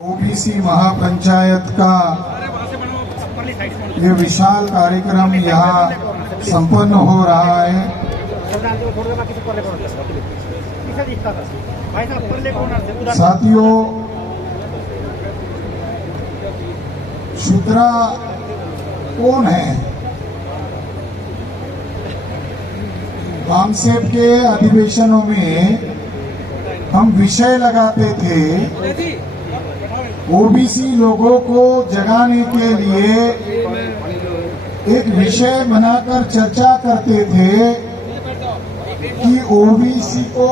OBC महापंचायत का ये विशाल कार्यक्रम यहाँ संपन्न हो रहा है। साथियों, शूद्रा कौन है? बामसेब के अधिवेशनों में हम विषय लगाते थे, ओबीसी लोगों को जगाने के लिए एक विषय बनाकर चर्चा करते थे कि ओबीसी को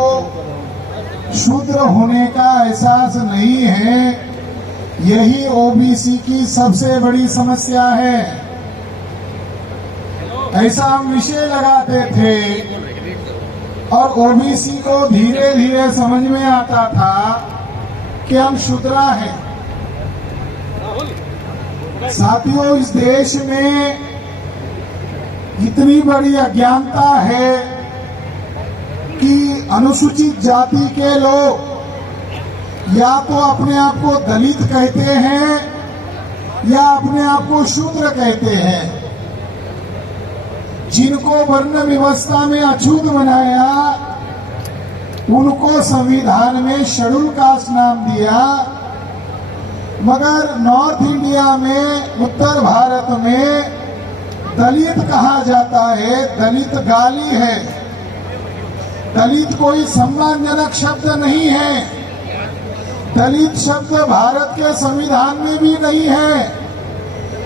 शूद्र होने का एहसास नहीं है, यही ओबीसी की सबसे बड़ी समस्या है। ऐसा हम विषय लगाते थे और ओबीसी को धीरे धीरे समझ में आता था कि हम शूद्रा हैं। साथियों, इस देश में इतनी बड़ी अज्ञानता है कि अनुसूचित जाति के लोग या तो अपने आप को दलित कहते हैं या अपने आप को शूद्र कहते हैं। जिनको वर्ण व्यवस्था में अछूत बनाया, उनको संविधान में शेड्यूल कास्ट नाम दिया, मगर नॉर्थ इंडिया में, उत्तर भारत में दलित कहा जाता है। दलित गाली है, दलित कोई सम्मानजनक शब्द नहीं है। दलित शब्द भारत के संविधान में भी नहीं है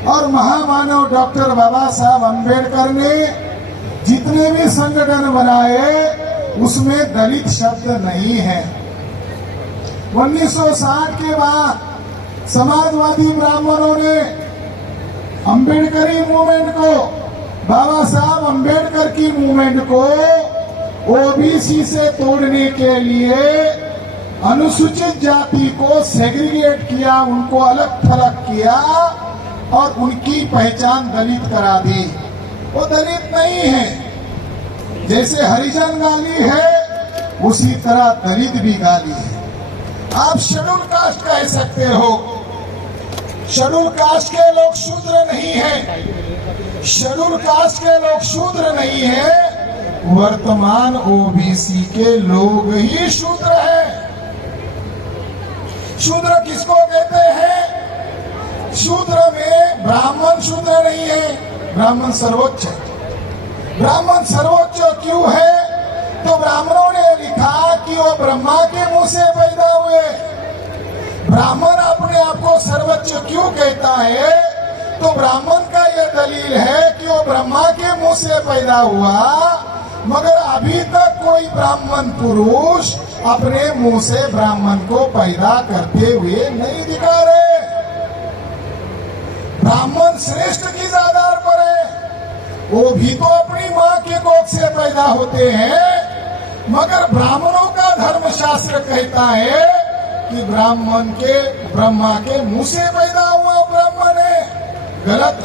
और महामानव डॉक्टर बाबा साहब अम्बेडकर ने जितने भी संगठन बनाए उसमें दलित शब्द नहीं है। 1960 के बाद समाजवादी ब्राह्मणों ने अम्बेडकरी मूवमेंट को, बाबा साहब अम्बेडकर की मूवमेंट को ओबीसी से तोड़ने के लिए अनुसूचित जाति को सेग्रीगेट किया, उनको अलग थलग किया और उनकी पहचान दलित करा दी। वो दलित नहीं है। जैसे हरिजन गाली है, उसी तरह दलित भी गाली है। आप शेड्यूल कास्ट कह सकते हो, शेड्यूल कास्ट के लोग शूद्र नहीं हैं। शेड्यूल कास्ट के लोग शूद्र नहीं हैं, वर्तमान ओबीसी के लोग ही शूद्र हैं। शूद्र किसको कहते हैं? शूद्र में ब्राह्मण शूद्र नहीं है, ब्राह्मण सर्वोच्च है। ब्राह्मण सर्वोच्च क्यों है? तो ब्राह्मणों ने लिखा कि वो ब्रह्मा के मुंह से पैदा हुए। ब्राह्मण अपने आप को सर्वोच्च क्यों कहता है? तो ब्राह्मण का यह दलील है कि वो ब्रह्मा के मुंह से पैदा हुआ, मगर अभी तक कोई ब्राह्मण पुरुष अपने मुंह से ब्राह्मण को पैदा करते हुए नहीं दिखा रहे। ब्राह्मण श्रेष्ठ किस आधार पर है? वो भी तो अपनी माँ के गोद से पैदा होते हैं, मगर ब्राह्मणों का धर्मशास्त्र कहता है कि ब्राह्मण के, ब्रह्मा के मुंह से पैदा हुआ ब्राह्मण है। गलत।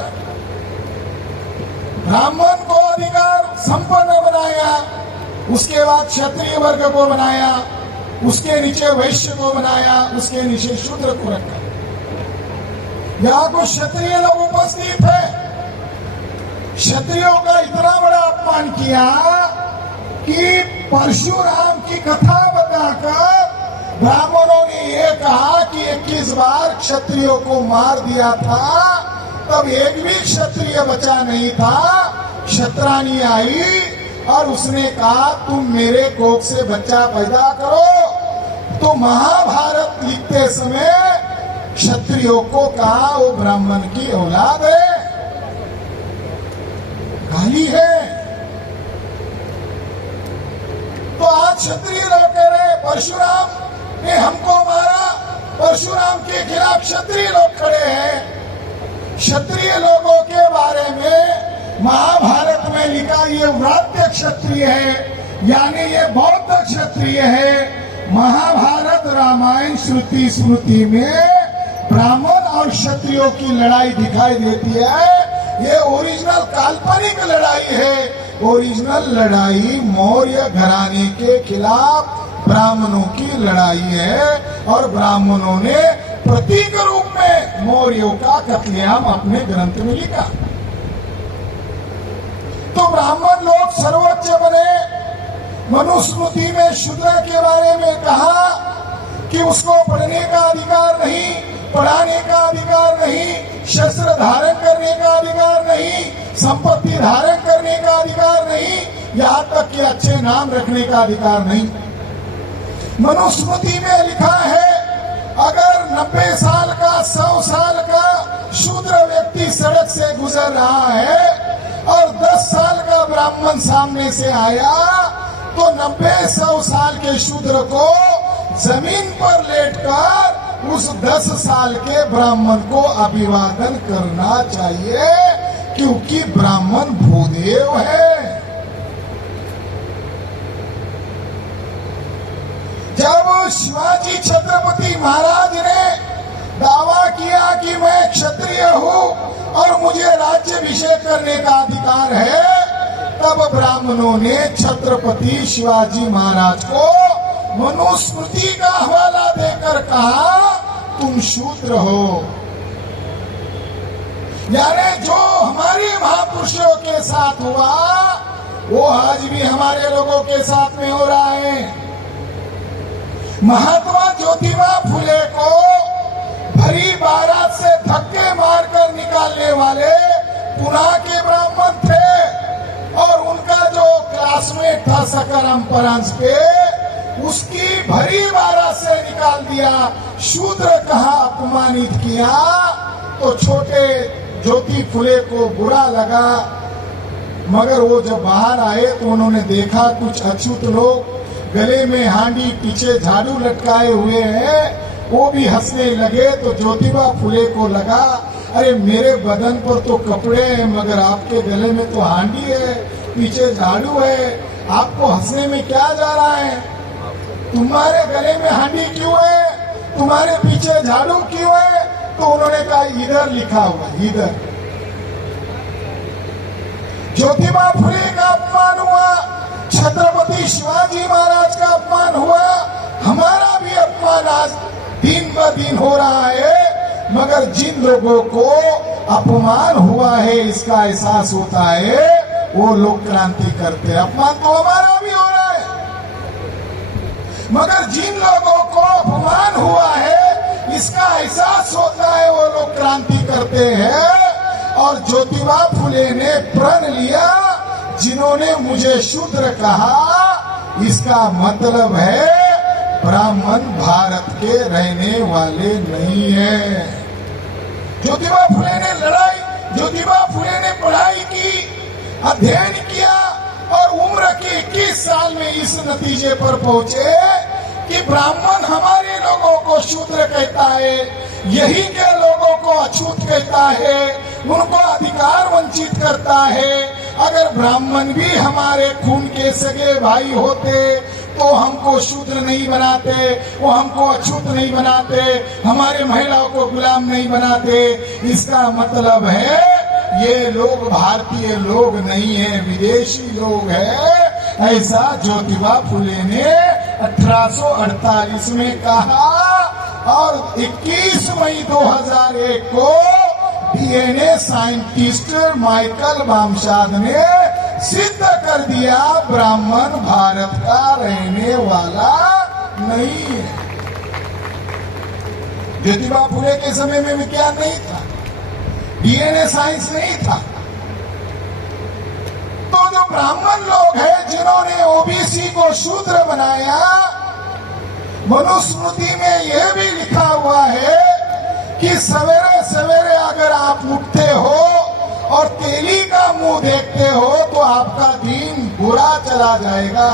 ब्राह्मण को अधिकार संपन्न बनाया, उसके बाद क्षत्रिय वर्ग को बनाया, उसके नीचे वैश्य को बनाया, उसके नीचे शूद्र को रखा। यहाँ कुछ क्षत्रिय लोग उपस्थित है। क्षत्रियों का इतना बड़ा अपमान किया कि परशुराम की कथा बताकर ब्राह्मणों ने ये कहा कि 21 बार क्षत्रियों को मार दिया था, तब एक भी क्षत्रिय बचा नहीं था। क्षत्राणी आई और उसने कहा तुम मेरे कोख से बच्चा पैदा करो। तो महाभारत लिखते समय क्षत्रियों को कहा वो ब्राह्मण की औलाद है। गाली है। तो आज क्षत्रिय लोग कह रहे परशुराम ने हमको मारा, परशुराम के खिलाफ क्षत्रिय लोग खड़े हैं। क्षत्रिय लोगों के बारे में महाभारत में लिखा ये व्रात्य क्षत्रिय है, यानी ये बौद्ध क्षत्रिय है। महाभारत, रामायण, श्रुति, स्मृति में ब्राह्मण और क्षत्रियों की लड़ाई दिखाई देती है। ये ओरिजिनल काल्पनिक लड़ाई है। ओरिजिनल लड़ाई मौर्य घराने के खिलाफ ब्राह्मणों की लड़ाई है और ब्राह्मणों ने प्रति मौर्यों का कत्लेआम अपने ग्रंथ में लिखा। तो ब्राह्मण लोग सर्वोच्च बने। मनुस्मृति में शूद्र के बारे में कहा कि उसको पढ़ने का अधिकार नहीं, पढ़ाने का अधिकार नहीं, शस्त्र धारण करने का अधिकार नहीं, संपत्ति धारण करने का अधिकार नहीं, यहाँ तक कि अच्छे नाम रखने का अधिकार नहीं। मनुस्मृति में लिखा है अगर 90 साल का 100 साल का शूद्र व्यक्ति सड़क से गुजर रहा है और 10 साल का ब्राह्मण सामने से आया तो 90-100 साल के शूद्र को जमीन पर लेटकर उस 10 साल के ब्राह्मण को अभिवादन करना चाहिए, क्योंकि ब्राह्मण भूदेव है। जब शिवाजी छत्रपति महाराज ने दावा किया कि मैं क्षत्रिय हूँ और मुझे राज्याभिषेक करने का अधिकार है, तब ब्राह्मणों ने छत्रपति शिवाजी महाराज को मनुस्मृति का हवाला देकर कहा तुम शूद्र हो। यानी जो हमारे महापुरुषों के साथ हुआ वो आज भी हमारे लोगों के साथ में हो रहा है। महात्मा ज्योतिबा फुले को भरी बारात से धक्के मारकर निकालने वाले पुना के ब्राह्मण थे और उनका जो क्लासमेट था सकरम परांज पे, उसकी भरी बारात से निकाल दिया, शूद्र कहा, अपमानित किया। तो छोटे ज्योति फुले को बुरा लगा, मगर वो जब बाहर आए तो उन्होंने देखा कुछ अछूत लोग गले में हांडी पीछे झाड़ू लटकाए हुए हैं, वो भी हंसने लगे। तो ज्योतिबा फुले को लगा अरे मेरे बदन पर तो कपड़े हैं मगर आपके गले में तो हांडी है, पीछे झाड़ू है, आपको हंसने में क्या जा रहा है? तुम्हारे गले में हांडी क्यों है, तुम्हारे पीछे झाड़ू क्यों है? तो उन्होंने कहा इधर लिखा हुआ, इधर। ज्योतिबा फुले का अपमान हुआ, छत्रपति शिवाजी महाराज का अपमान हुआ, हमारा भी अपमान आज दिन ब दिन हो रहा है। मगर जिन लोगों को अपमान हुआ है इसका एहसास होता है वो लोग क्रांति करते हैं। अपमान तो हमारा भी हो रहा है, मगर जिन लोगों को अपमान हुआ है इसका एहसास होता है वो लोग क्रांति करते हैं। और ज्योतिबा फुले ने प्रण लिया, जिन्होंने मुझे शूद्र कहा इसका मतलब है ब्राह्मण भारत के रहने वाले नहीं है। ज्योतिबा फुले ने लड़ाई, ज्योतिबा फुले ने पढ़ाई की, अध्ययन किया और उम्र के 21 साल में इस नतीजे पर पहुंचे कि ब्राह्मण हमारे लोगों को शूद्र कहता है, यही के लोगों को अछूत कहता है, उनको अधिकार वंचित करता है। अगर ब्राह्मण भी हमारे खून के सगे भाई होते तो हमको शूद्र नहीं बनाते, वो हमको अछूत नहीं बनाते, हमारे महिलाओं को गुलाम नहीं बनाते। इसका मतलब है ये लोग भारतीय लोग नहीं है, विदेशी लोग है। ऐसा ज्योतिबा फुले ने 1848 में कहा और 21 मई 2001 को डीएनए साइंटिस्ट माइकल बामशाद ने सिद्ध कर दिया ब्राह्मण भारत का रहने वाला नहीं है। ज्योतिबा फुले के समय में विज्ञान नहीं था, डीएनए साइंस नहीं था। तो जो ब्राह्मण लोग हैं जिन्होंने ओबीसी को शूद्र बनाया, मनुस्मृति में यह भी लिखा हुआ है कि सवेरे सवेरे अगर आप उठते हो और तेली का मुंह देखते हो तो आपका दिन बुरा चला जाएगा,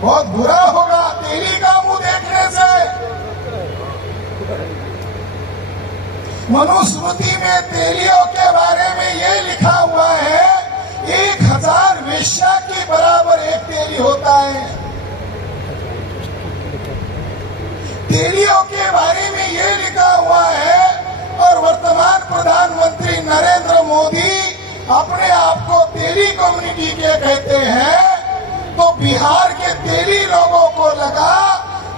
बहुत बुरा होगा तेली का मुंह देखने से। मनुस्मृति में तेलियों के बारे में ये लिखा हुआ है 1000 वेश्या के बराबर एक तेली होता है। तेलियों के बारे में ये लिखा हुआ है। और वर्तमान प्रधानमंत्री नरेंद्र मोदी अपने आप को तेली कम्युनिटी के कहते हैं, तो बिहार के तेली लोगों को लगा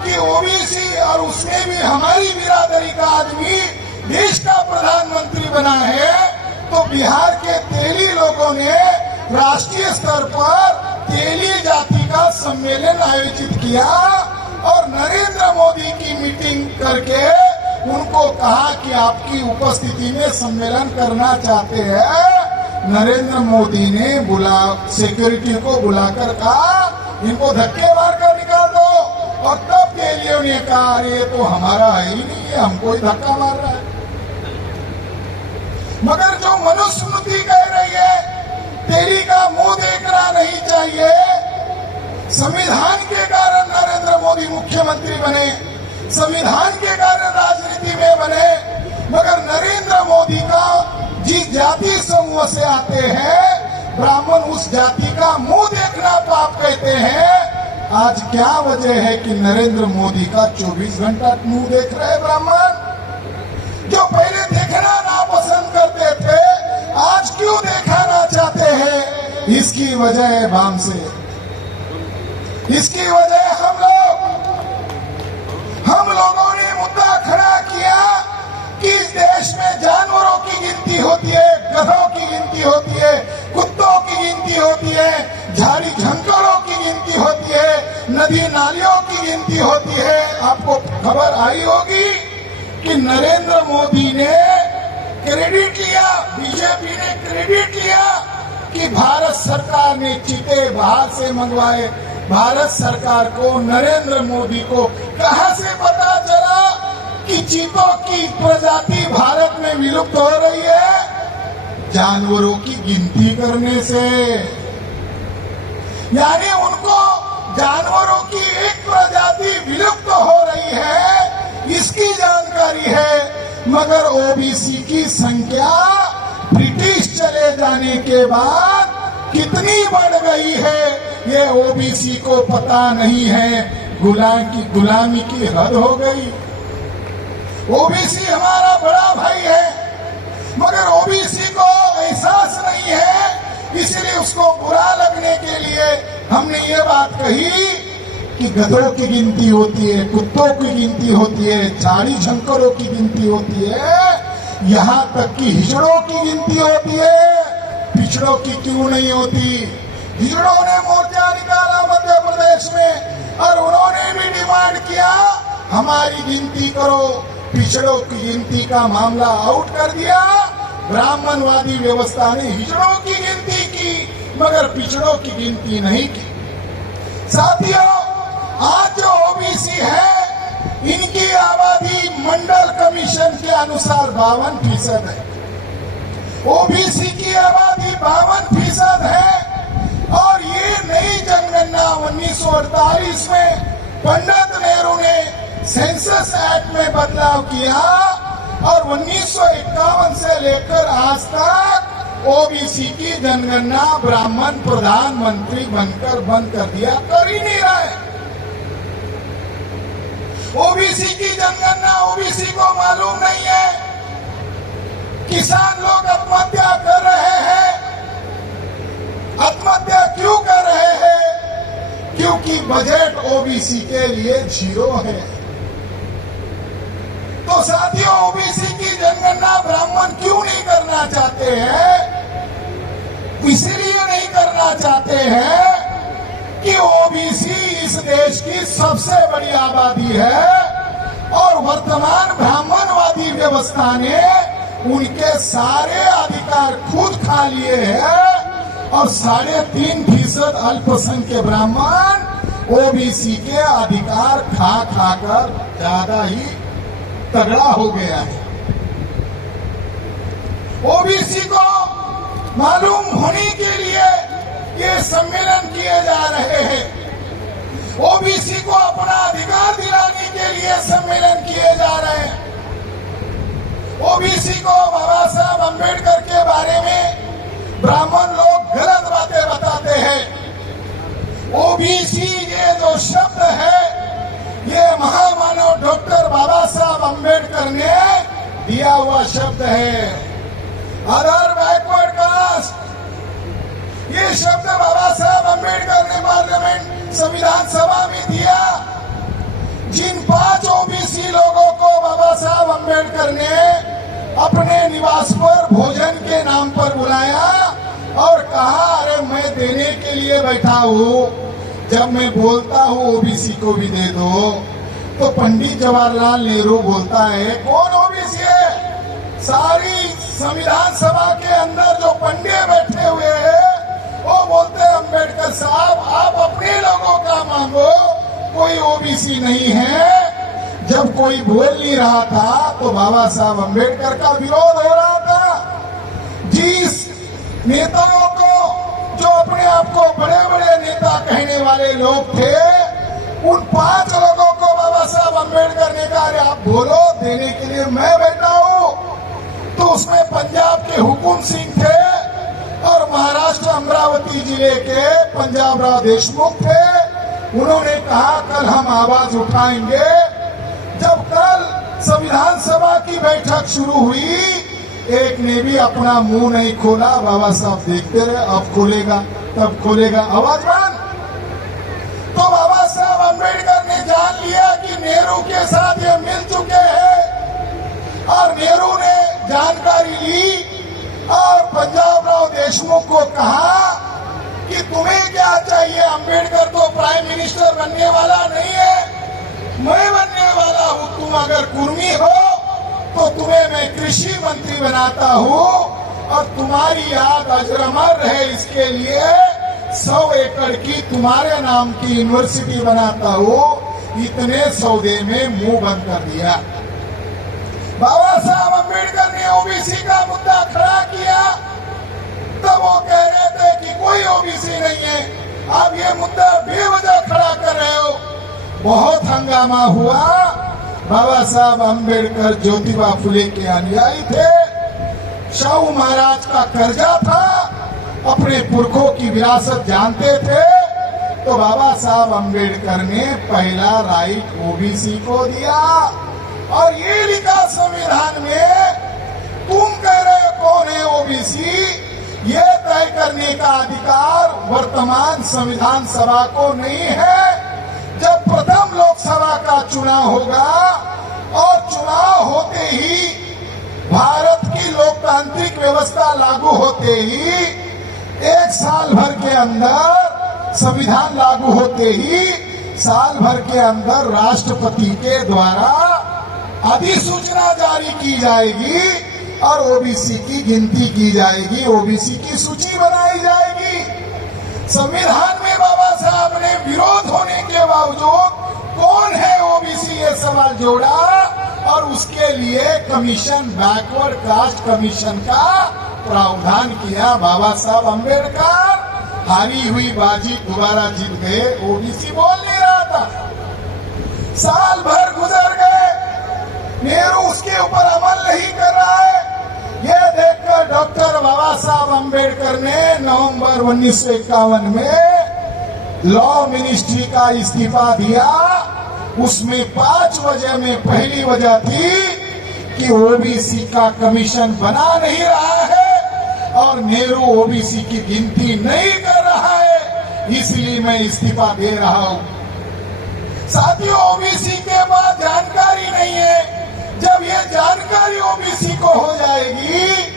कि ओबीसी और उसमें भी हमारी बिरादरी का आदमी देश का प्रधान बना है तो बिहार के तेली लोगों ने राष्ट्रीय स्तर पर तेली जाति का सम्मेलन आयोजित किया और नरेंद्र मोदी की मीटिंग करके उनको कहा कि आपकी उपस्थिति में सम्मेलन करना चाहते हैं। नरेंद्र मोदी ने सिक्योरिटी को बुलाकर कहा इनको धक्के मारकर निकाल दो और तब तेलियों ने कहा अरे तो हमारा है ही नहीं है, हमको ही धक्का मार रहा है। मगर जो मनुस्मृति कह रही है तेरी का मुंह देखना नहीं चाहिए। संविधान के कारण नरेंद्र मोदी मुख्यमंत्री बने, संविधान के कारण राजनीति में बने, मगर नरेंद्र मोदी का जिस जाति समूह से आते हैं ब्राह्मण उस जाति का मुंह देखना पाप कहते हैं। आज क्या वजह है कि नरेंद्र मोदी का 24 घंटा मुंह देख रहे ब्राह्मण? जो पहले देखना ना पसंद करते थे आज क्यों दिखाना चाहते हैं? इसकी वजह है बाम से, इसकी वजह हम लोगों ने मुद्दा खड़ा किया कि इस देश में जानवरों की गिनती होती है, गधों की गिनती होती है, कुत्तों की गिनती होती है, झाड़ी झंकारों की गिनती होती है, नदी नालियों की गिनती होती है। आपको खबर आई होगी कि नरेंद्र मोदी ने क्रेडिट लिया, बीजेपी ने क्रेडिट लिया कि भारत सरकार ने चीते बाहर से मंगवाए। भारत सरकार को, नरेंद्र मोदी को कहां से पता चला कि चीतों की प्रजाति भारत में विलुप्त हो रही है? जानवरों की गिनती करने से। यानी उनको जानवरों की एक प्रजाति विलुप्त हो रही है इसकी जानकारी है, मगर ओबीसी की संख्या ब्रिटिश चले जाने के बाद कितनी बढ़ गई है ये ओबीसी को पता नहीं है। गुलामी की हद हो गई। ओबीसी हमारा बड़ा भाई है मगर ओबीसी को एहसास नहीं है, इसलिए उसको बुरा लगने के लिए हमने ये बात कही कि गधों की गिनती होती है, कुत्तों की गिनती होती है, झाड़ी झंकरों की गिनती होती है, यहाँ तक कि हिजड़ों की गिनती होती है। पिछड़ों की क्यों नहीं होती? हिजड़ों ने मोर्चा निकाला मध्य प्रदेश में और उन्होंने भी डिमांड किया हमारी गिनती करो। पिछड़ों की गिनती का मामला आउट कर दिया। ब्राह्मणवादी व्यवस्था ने हिजड़ों की गिनती की मगर पिछड़ों की गिनती नहीं की। साथियों, आज जो ओबीसी है इनकी आबादी मंडल कमीशन के अनुसार 52% है। ओबीसी की आबादी 52% है और ये नई जनगणना 1948 में पंडित नेहरू ने सेंसस एक्ट में बदलाव किया और 1951 से लेकर आज तक ओबीसी की जनगणना ब्राह्मण प्रधानमंत्री बनकर बंद कर दिया, कर ही नहीं रहा है। ओबीसी की जनगणना ओबीसी को मालूम नहीं है। किसान लोग आत्महत्या कर रहे हैं। आत्महत्या क्यों कर रहे हैं? क्योंकि बजट ओबीसी के लिए 0 है। तो साथियों, ओबीसी की जनगणना ब्राह्मण क्यों नहीं करना चाहते हैं? इसलिए नहीं करना चाहते हैं कि ओबीसी इस देश की सबसे बड़ी आबादी है और वर्तमान ब्राह्मणवादी व्यवस्था ने उनके सारे अधिकार खुद खा लिए हैं और 3.5% अल्पसंख्यक ब्राह्मण ओबीसी के अधिकार खा खाकर ज्यादा ही तगड़ा हो गया है। ओबीसी को मालूम होने के लिए ये सम्मेलन किए जा रहे हैं। ओबीसी को अपना अधिकार दिलाने के लिए सम्मेलन किए जा रहे हैं। ओबीसी को बाबा साहब अम्बेडकर के बारे में ब्राह्मण लोग गलत बातें बताते हैं। ओबीसी ये जो शब्द है ये महामानव डॉक्टर बाबा साहब अम्बेडकर ने दिया हुआ शब्द है। अदर बैकवर्ड कास्ट, ये शब्द बाबा साहब अम्बेडकर ने पार्लियामेंट संविधान सभा में दिया। जिन 5 ओबीसी लोगों को बाबा साहब अम्बेडकर ने अपने निवास पर भोजन के नाम पर बुलाया और कहा अरे मैं देने के लिए बैठा हूँ, जब मैं बोलता हूँ ओबीसी को भी दे दो, तो पंडित जवाहरलाल नेहरू बोलता है कौन ओबीसी है? सारी संविधान सभा के अंदर जो पंडित बैठे हुए हैं वो बोलते हैं अंबेडकर साहब आप अपने लोगों का मांगो, कोई ओबीसी नहीं है। जब कोई बोल नहीं रहा था तो बाबा साहब अंबेडकर का विरोध हो रहा था। जिस नेताओं को जो अपने आप को बड़े बड़े नेता कहने वाले लोग थे, उन 5 लोगों को बाबा साहब अंबेडकर ने कहा अरे आप बोलो, देने के लिए मैं बैठा हूँ। तो उसमें पंजाब के हुकुम सिंह थे और महाराष्ट्र अमरावती जिले के पंजाब राव देशमुख थे। उन्होंने कहा कल हम आवाज उठाएंगे। जब कल संविधान सभा की बैठक शुरू हुई, एक ने भी अपना मुंह नहीं खोला। बाबा साहब देखते रहे, अब खोलेगा तब खोलेगा, आवाज बंद। तो बाबा साहब अंबेडकर ने जान लिया कि नेहरू के साथ ये मिल चुके हैं और नेहरू ने जानकारी ली और पंजाब राव देशमुख को कहा कि तुम्हें क्या चाहिए? अंबेडकर तो प्राइम मिनिस्टर बनने वाला नहीं है, मैं बनने वाला हूँ। तुम अगर कुर्मी हो तो तुम्हें मैं कृषि मंत्री बनाता हूँ और तुम्हारी याद अजरअमर रहे, इसके लिए 100 एकड़ की तुम्हारे नाम की यूनिवर्सिटी बनाता हूँ। इतने सौदे में मुंह बंद कर दिया। बाबा साहब अंबेडकर ने ओबीसी का मुद्दा खड़ा किया, तब वो कह रहे थे कि कोई ओबीसी नहीं है, आप ये मुद्दा बेवजह खड़ा कर रहे हो। बहुत हंगामा हुआ। बाबा साहब अंबेडकर ज्योतिबा फुले के अनुयायी थे, शाहू महाराज का कर्जा था, अपने पुरखों की विरासत जानते थे। तो बाबा साहब अंबेडकर ने पहला राइट ओबीसी को दिया और ये लिखा संविधान में, तुम कह रहे हो कौन है ओबीसी, ये तय करने का अधिकार वर्तमान संविधान सभा को नहीं है। जब प्रथम लोकसभा का चुनाव होगा और चुनाव होते ही भारत की लोकतांत्रिक व्यवस्था लागू होते ही 1 साल भर के अंदर, संविधान लागू होते ही साल भर के अंदर राष्ट्रपति के द्वारा अधिसूचना जारी की जाएगी और ओबीसी की गिनती की जाएगी, ओबीसी की सूची बनाई जाएगी। संविधान में बाबा साहब ने विरोध होने के बावजूद कौन है ओबीसी ये सवाल जोड़ा और उसके लिए कमीशन, बैकवर्ड कास्ट कमीशन का प्रावधान किया। बाबा साहब अंबेडकर हारी हुई बाजी दोबारा जीत गए, ओबीसी बोल नहीं रहा था। साल भर गुजर गए, नेहरू उसके ऊपर अमल नहीं कर रहा है। यह देखकर डॉक्टर बाबा साहब अंबेडकर ने नवंबर 1951 में लॉ मिनिस्ट्री का इस्तीफा दिया। उसमें 5 वजह में पहली वजह थी कि ओबीसी का कमीशन बना नहीं रहा है और नेहरू ओबीसी की गिनती नहीं कर रहा है, इसलिए मैं इस्तीफा दे रहा हूं। साथियों, ओबीसी के पास जानकारी नहीं है। जब ये जानकारी ओबीसी को हो जाएगी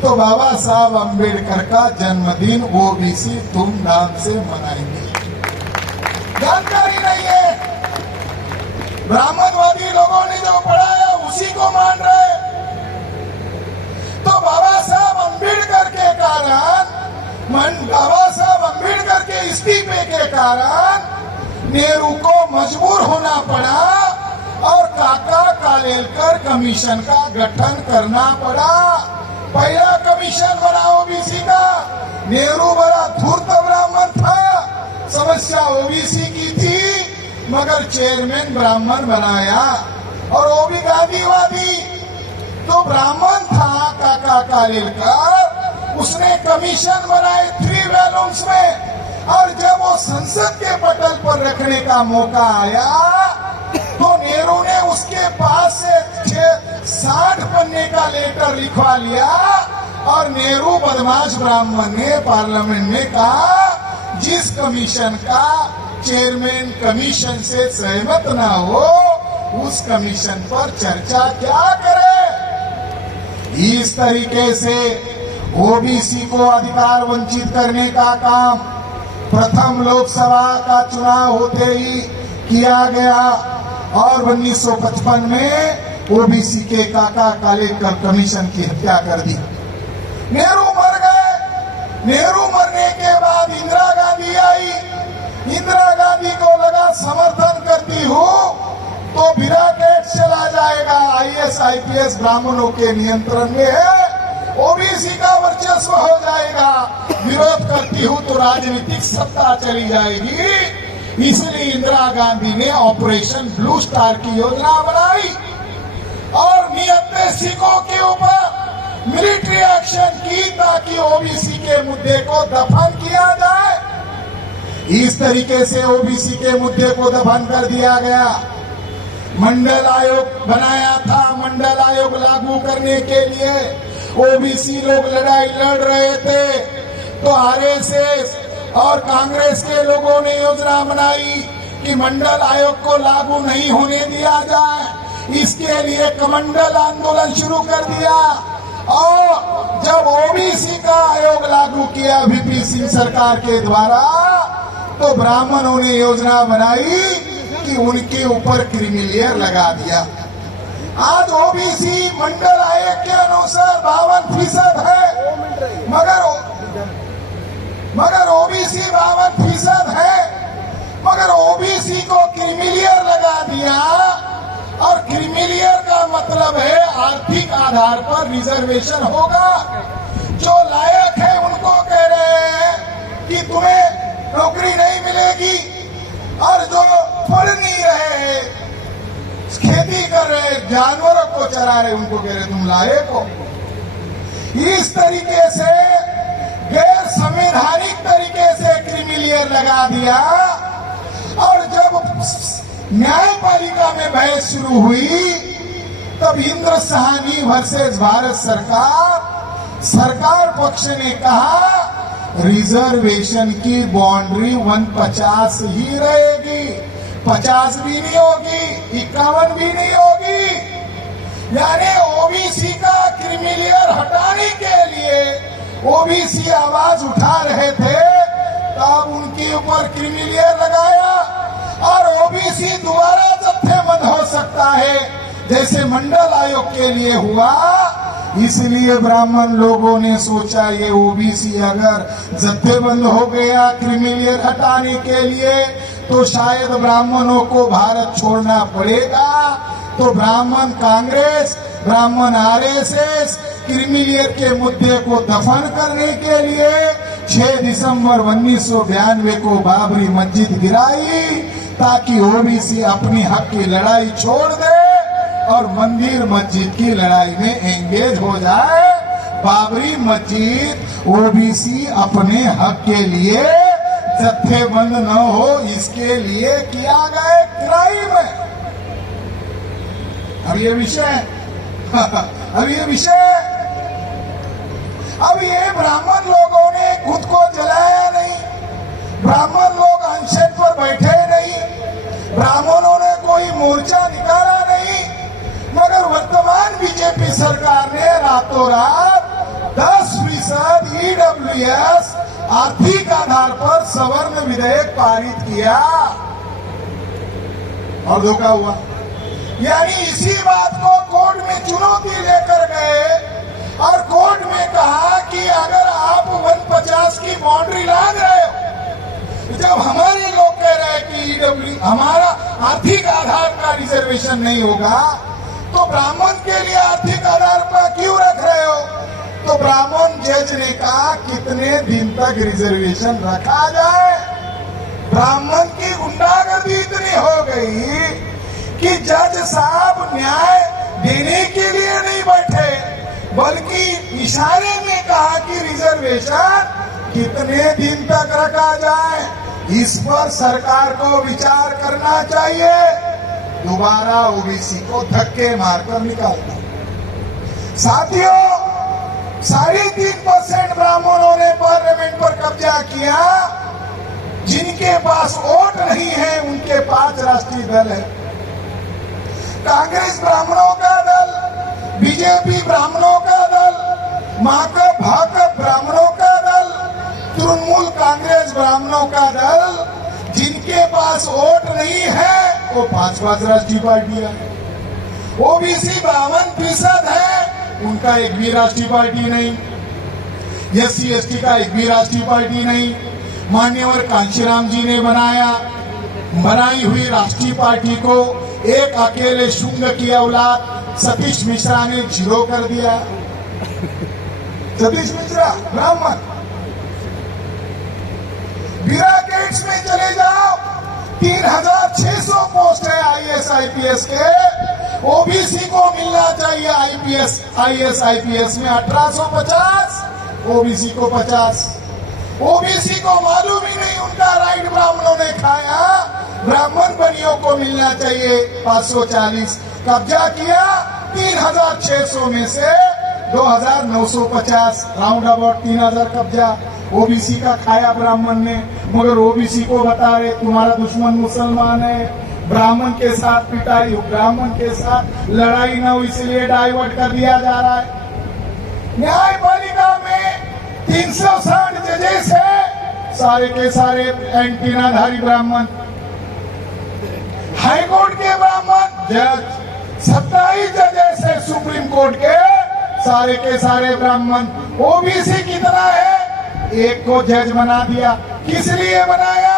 तो बाबा साहब अंबेडकर का जन्मदिन ओबीसी धूमधाम से मनाएंगे। जानकारी नहीं है, ब्राह्मणवादी लोगों ने जो पढ़ाया उसी को मान रहे। तो बाबा साहब अंबेडकर के कारण, बाबा साहब अंबेडकर के इस्तीफे के कारण नेहरू को मजबूर होना पड़ा और काका कालेलकर कमीशन का गठन करना पड़ा। पहला कमीशन बना ओबीसी का। नेहरू बड़ा धूर्त ब्राह्मण था, समस्या ओबीसी की थी, मगर चेयरमैन ब्राह्मण बनाया। और वो भी गांधीवादी, तो ब्राह्मण था काका कालेलकर, उसने कमीशन बनाए 3 वॉल्यूम्स में। और जब वो संसद के पटल पर रखने का मौका आया तो नेहरू ने उसके पास से 60 पन्ने का लेटर लिखवा लिया और नेहरू बदमाश ब्राह्मण ने पार्लियामेंट में कहा जिस कमीशन का चेयरमैन कमीशन से सहमत ना हो उस कमीशन पर चर्चा क्या करे। इस तरीके से ओबीसी को अधिकार वंचित करने का काम प्रथम लोकसभा का चुनाव होते ही किया गया और 1955 में ओबीसी के काका कालेकर कमीशन की हत्या कर दी। नेहरू मर गए। नेहरू मरने के बाद इंदिरा गांधी आई। इंदिरा गांधी को लगा समर्थन करती हूँ तो बिराकेट चला जाएगा, आईएएस आईपीएस ब्राह्मणों के नियंत्रण में है, ओबीसी का वर्चस्व हो जाएगा, विरोध करती हूँ तो राजनीतिक सत्ता चली जाएगी। इसलिए इंदिरा गांधी ने ऑपरेशन ब्लू स्टार की योजना बनाई और नियत सिखों के ऊपर मिलिट्री एक्शन की ताकि ओबीसी के मुद्दे को दफन किया जाए। इस तरीके से ओबीसी के मुद्दे को दफन कर दिया गया। मंडल आयोग बनाया था। मंडल आयोग लागू करने के लिए ओबीसी लोग लड़ाई लड़ रहे थे तो आरएसएस और कांग्रेस के लोगों ने योजना बनाई कि मंडल आयोग को लागू नहीं होने दिया जाए। इसके लिए कमंडल आंदोलन शुरू कर दिया और जब ओबीसी का आयोग लागू किया वीपी सिंह सरकार के द्वारा तो ब्राह्मणों ने योजना बनाई कि उनके ऊपर क्रिमिलेयर लगा दिया। आज ओबीसी मंडल आयोग के अनुसार 52% है, मगर ओबीसी 52% है, मगर ओबीसी को क्रिमिलेयर लगा दिया और क्रिमिलेयर का मतलब है आर्थिक आधार पर रिजर्वेशन होगा। जो लायक है उनको कह रहे हैं कि तुम्हें नौकरी नहीं मिलेगी और जो पढ़ नहीं रहे, खेती कर रहे, जानवरों को चरा रहे, उनको कह रहे तुम लायक हो। इस तरीके से गैर संवैधानिक तरीके से क्रिमिलेयर लगा दिया और जब न्यायपालिका में बहस शुरू हुई तब इंद्र साहनी वर्सेस भारत सरकार पक्ष ने कहा रिजर्वेशन की बाउंड्री 150 ही रहेगी, 50 भी नहीं होगी, 51 भी नहीं होगी। यानी ओबीसी का क्रिमिलेयर हटाने के लिए ओबीसी आवाज उठा रहे थे तब उनके ऊपर क्रिमिलेयर लगाया और ओबीसी दोबारा जत्थेबंद हो सकता है जैसे मंडल आयोग के लिए हुआ। इसलिए ब्राह्मण लोगों ने सोचा ये ओबीसी अगर जत्थेबंद हो गया क्रिमिलेयर हटाने के लिए तो शायद ब्राह्मणों को भारत छोड़ना पड़ेगा। तो ब्राह्मण कांग्रेस, ब्राह्मण आरएसएस क्रिमिलेयर के मुद्दे को दफन करने के लिए 6 दिसंबर 1992 को बाबरी मस्जिद गिराई ताकि ओबीसी अपनी हक की लड़ाई छोड़ दे और मंदिर मस्जिद की लड़ाई में एंगेज हो जाए। बाबरी मस्जिद ओबीसी अपने हक के लिए जत्थेबंद न हो इसके लिए किया गया क्राइम है। अब ये विषय अब ये ब्राह्मण लोगों ने खुद को जलाया नहीं, ब्राह्मण लोग अनशन पर बैठे नहीं, ब्राह्मणों ने कोई मोर्चा निकाला नहीं, मगर वर्तमान बीजेपी सरकार ने रातों रात 10% ईडब्ल्यूएस आर्थिक आधार पर सवर्ण विधेयक पारित किया और धोखा हुआ। यानी इसी बात को कोर्ट में चुनौती लेकर गए और कोर्ट में कहा कि अगर आप 150 की बाउंड्री लाद रहे हो, जब हमारे लोग कह रहे हैं कि ईडब्ल्यू हमारा आर्थिक आधार का रिजर्वेशन नहीं होगा तो ब्राह्मण के लिए आर्थिक आधार पर क्यों रख रहे हो? तो ब्राह्मण जज ने कहा कितने दिन तक रिजर्वेशन रखा जाए। ब्राह्मण की गुंडागर्दी इतनी हो गई कि जज साहब न्याय देने के लिए नहीं बैठे बल्कि इशारे में कहा कि रिजर्वेशन कितने दिन तक रखा जाए। इस पर सरकार को विचार करना चाहिए, दोबारा ओबीसी को धक्के मारकर निकालना। साथियों, 3.5% ब्राह्मणों ने पार्लियामेंट पर कब्जा किया। जिनके पास वोट नहीं है उनके 5 राष्ट्रीय दल है। कांग्रेस ब्राह्मणों का दल, बीजेपी ब्राह्मणों का माकप भाकप ब्राह्मणों का दल, तृणमूल कांग्रेस ब्राह्मणों का दल, जिनके पास वोट नहीं है वो 5 राष्ट्रीय पार्टियां है। ओबीसी 52% है, उनका एक भी राष्ट्रीय पार्टी नहीं। SC ST का एक भी राष्ट्रीय पार्टी नहीं। मान्यवर कांशीराम जी ने बनाई हुई राष्ट्रीय पार्टी को एक अकेले शुंग की औलाद सतीश मिश्रा ने 0 कर दिया। सतीश मिश्रा ब्राह्मण। बिराकेट्स में चले जाओ, 3600 पोस्ट है IAS IPS के। ओबीसी को मिलना चाहिए IAS IPS में 1850, ओबीसी को 50। ओबीसी को मालूम ही नहीं उनका राइट ब्राह्मणों ने खाया। ब्राह्मण बनियों को मिलना चाहिए 540। कब्जा किया 3600 में से 2950, राउंड अबाउट 3000 कब्जा ओबीसी का खाया ब्राह्मण ने। मगर ओबीसी को बता रहे तुम्हारा दुश्मन मुसलमान है, ब्राह्मण के साथ पिटाई हो, ब्राह्मण के साथ लड़ाई न हो, इसलिए डाइवर्ट कर दिया जा रहा है। न्यायपालिका में 360 जजेस है, सारे के सारे एंटीनाधारी ब्राह्मण। हाई कोर्ट के ब्राह्मण जज 27 जजेस है, सुप्रीम कोर्ट के सारे ब्राह्मण। ओबीसी कितना है? एक को जज बना दिया। किस लिए बनाया?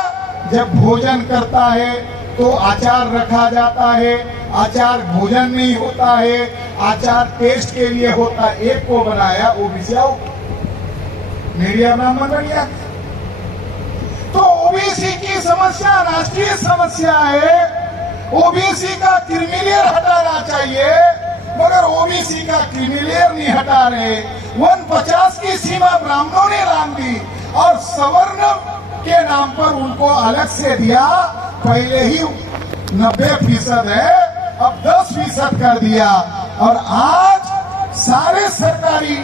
जब भोजन करता है तो आचार रखा जाता है, आचार भोजन नहीं होता है, आचार टेस्ट के लिए होता है। एक को बनाया ओबीसी मीडिया ब्राह्मण बन गया। तो ओबीसी की समस्या राष्ट्रीय समस्या है। ओबीसी का क्रिमिलेयर हटाना चाहिए, मगर ओबीसी का क्रिमिलेयर नहीं हटा रहे। 150 की सीमा ब्राह्मणों ने लांग दी और सवर्ण के नाम पर उनको अलग से दिया। पहले ही 90% है, अब 10% कर दिया। और आज सारे सरकारी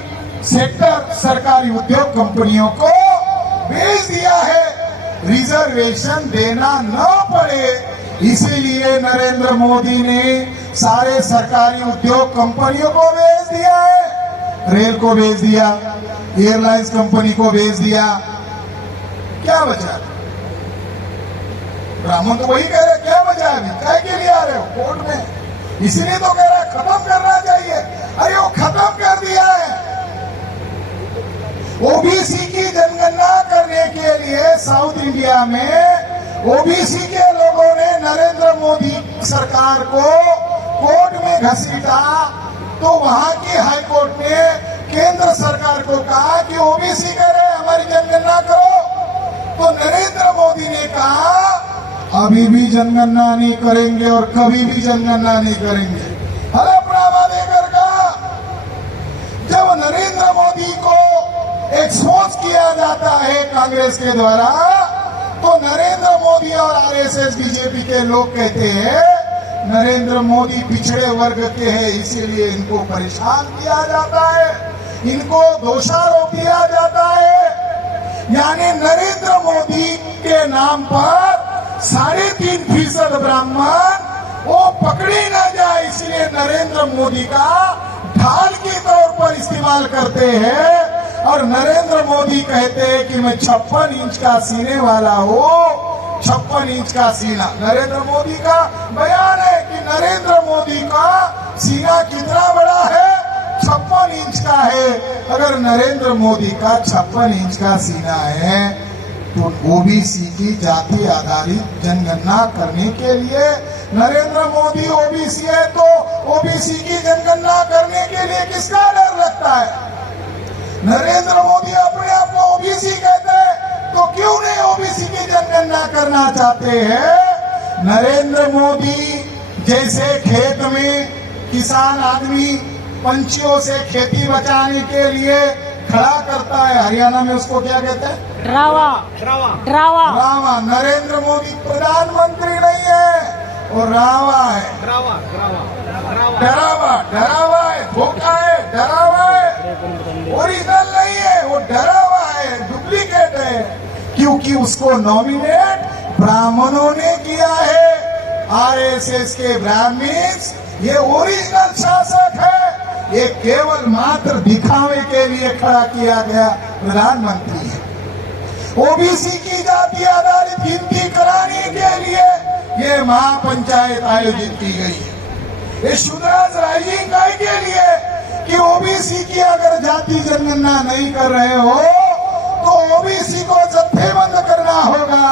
सेक्टर, सरकारी उद्योग कंपनियों को भेज दिया है, रिजर्वेशन देना न पड़े। इसीलिए नरेंद्र मोदी ने सारे सरकारी उद्योग कंपनियों को भेज दिया है। रेल को भेज दिया, एयरलाइंस कंपनी को भेज दिया। क्या बचा? ब्राह्मण तो वही कह रहे, क्या बचा अभी? क्या के लिए आ रहे हो कोर्ट में? इसीलिए तो कह रहा है खत्म करना चाहिए। अरे वो खत्म कर दिया है। ओबीसी की जनगणना करने के लिए साउथ इंडिया में ओबीसी के लोगों ने नरेंद्र मोदी सरकार को कोर्ट में घसीटा, तो वहां की हाई कोर्ट ने केंद्र सरकार को कहा कि ओबीसी कह रहे हमारी जनगणना करो। तो नरेंद्र मोदी ने कहा अभी भी जनगणना नहीं करेंगे और कभी भी जनगणना नहीं करेंगे। हलफनामा देकर कहा। जब नरेंद्र मोदी को एक्सपोज किया जाता है कांग्रेस के द्वारा, तो नरेंद्र मोदी और आरएसएस बीजेपी के लोग कहते हैं नरेंद्र मोदी पिछड़े वर्ग के हैं, इसीलिए इनको परेशान किया जाता है, इनको दोषारोप दिया जाता है। यानी नरेंद्र मोदी के नाम पर 3.5% ब्राह्मण वो पकड़े न जाए, इसलिए नरेंद्र मोदी का ढाल के तौर पर इस्तेमाल करते हैं। और नरेंद्र मोदी कहते हैं कि मैं 56 इंच का सीने वाला हूँ। 56 इंच का सीना नरेंद्र मोदी का बयान है कि नरेंद्र मोदी का सीना कितना बड़ा है? 56 इंच का है। अगर नरेंद्र मोदी का 56 इंच का सीना है तो ओबीसी की जाति आधारित जनगणना करने के लिए नरेंद्र मोदी ओबीसी है, तो ओबीसी की जनगणना करने के लिए किसका डर लगता है? नरेंद्र मोदी अपने आप को ओबीसी कहते हैं, तो क्यों नहीं ओबीसी की जनगणना करना चाहते हैं? नरेंद्र मोदी जैसे खेत में किसान आदमी पंछियों से खेती बचाने के लिए खड़ा करता है, हरियाणा में उसको क्या कहते हैं? ड्रावा। नरेंद्र मोदी प्रधानमंत्री नहीं है, वो रावा है। डरावा है, धोखा है, डरावा है, ओरिजिनल नहीं है, वो डरावा है, डुप्लीकेट है। क्योंकि उसको नॉमिनेट ब्राह्मणों ने किया है। आरएसएस के ब्राह्मण्स ये ओरिजिनल शासक है, ये केवल मात्र दिखावे के लिए खड़ा किया गया प्रधानमंत्री है। ओबीसी की जाति आधारित गिनती कराने के लिए ये महापंचायत आयोजित की गई है। ये शूद्राज राइजिंग के लिए कि ओबीसी की अगर जाति जनगणना नहीं कर रहे हो तो ओबीसी को जत्थेबंद करना होगा,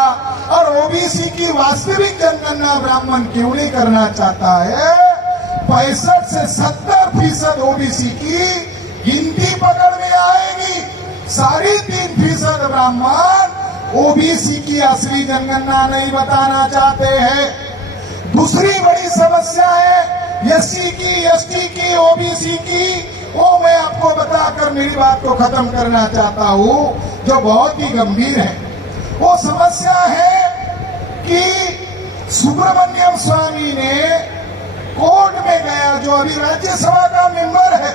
और ओबीसी की वास्तविक जनगणना ब्राह्मण क्यों नहीं करना चाहता है। 65 से 70% ओबीसी की गिनती पकड़ में आएगी, 3.5% ब्राह्मण ओबीसी की असली जनगणना नहीं बताना चाहते हैं। दूसरी बड़ी समस्या है एससी की, एसटी की, ओबीसी की, वो मैं आपको बताकर मेरी बात को खत्म करना चाहता हूँ, जो बहुत ही गंभीर है। वो समस्या है कि सुब्रमण्यम स्वामी ने कोर्ट में गया, जो अभी राज्यसभा का मेंबर है,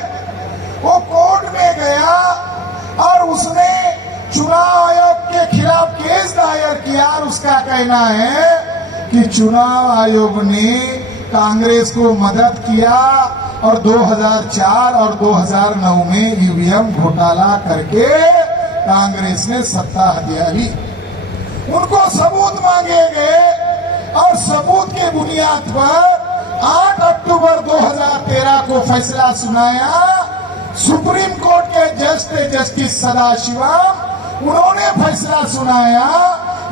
वो कोर्ट में गया और उसने चुनाव आयोग के खिलाफ केस दायर किया। और उसका कहना है कि चुनाव आयोग ने कांग्रेस को मदद किया और 2004 और 2009 में ईवीएम घोटाला करके कांग्रेस ने सत्ता हथियारी। उनको सबूत मांगे गए और सबूत के बुनियाद पर 8 अक्टूबर 2013 को फैसला सुनाया। सुप्रीम कोर्ट के जज थे जस्टिस सदाशिवम, उन्होंने फैसला सुनाया